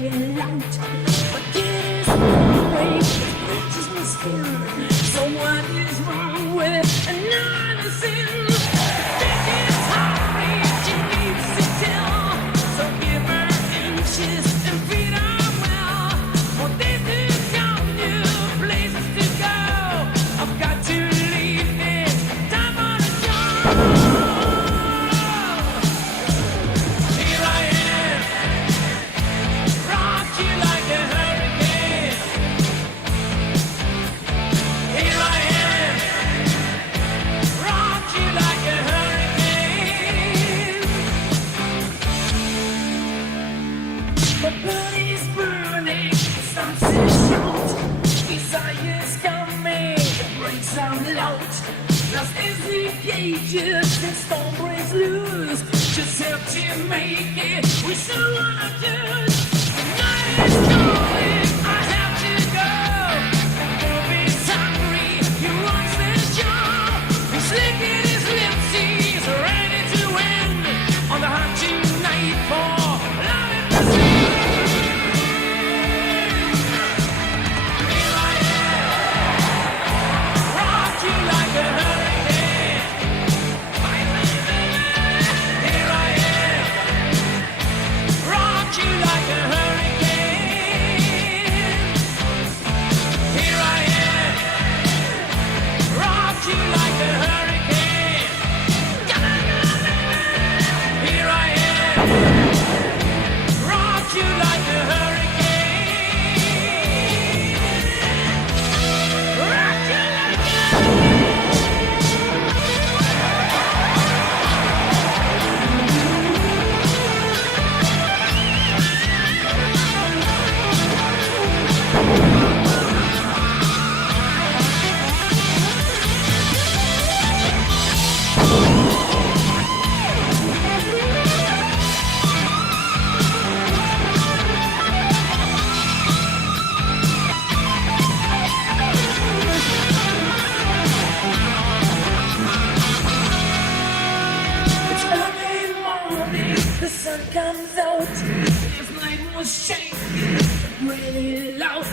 laying out. But it is away, it reaches my skin. So what is wrong with another sin? The thing is hard, she needs to tell. So give her inches and feed her well. For this is young new places to go. I've got to leave this time on a job. Here I am, rock you like a hurricane. Here I am, rock you like a hurricane. The blood is burning, stops and shouts. Desire's coming, the brakes are loud. Lost is the cages, the storm breaks loose. Just help to make it, we still wanna do it. The night is calling, I have to go. Bobby's hungry, he wants this job. He's licking his lips, he's ready to win. On the hot tonight for love and pursuit. Here I am, rock you like a hurricane. Here I am, rock you like a hurricane. Here I am, rock you like a hurricane. Here I am, rock you like a hurricane. Rock you like a It's early morning, the sun comes out. This night was shaking, really loud.